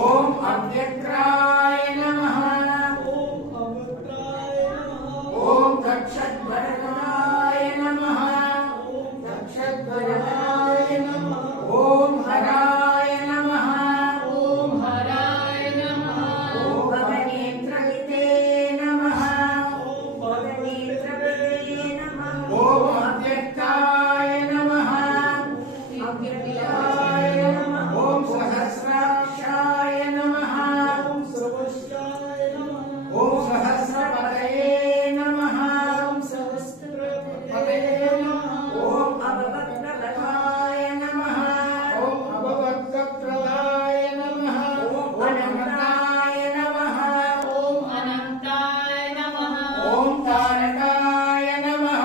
ओम अव्यक्ताय नमः। ओम दक्षध्वराय नमः। दक्षध्वराय नमः। ओम हराय नमः। ओम हराय नमः। ओम भवनेत्रविते नमः। ओम भवनेत्रविते नमः। ओम अव्यक्ताय नमः। अव्यक्ताय नमः। ओम सहस्राक्षाय नमः। ओम सर्वस्याय नमः। ओम सहस्रपतये नमः। ओम सहस्रपतये नमः। ओम अभवप्रदाय नमः। ओम अभवप्रदाय नमः। ओम अनन्ताय नमः। ओम अनन्ताय नमः। ओम तारकाय नमः।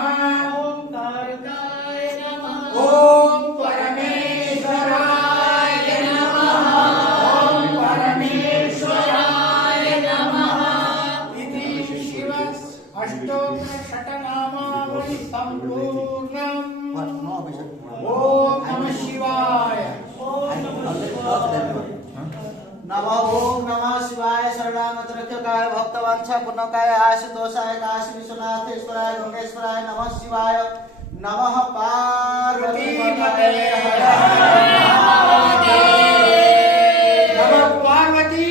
ओम तारकाय नमः। ओम परमेश्वराय नमः। ओम परमेश्वराय नमः। इति शिव अष्टोत्तर शतनामावली संपूर्णम्। ओम नमः शिवाय। नमः ओम नमः शिवाय। शरणागत रक्षकाय भक्तवत्सल पुण्यकाय आशुतोषाय काशी विश्वनाथेश्वराय गंगेश्वराय नमः शिवाय। नमः पार्वती नमः पार्वती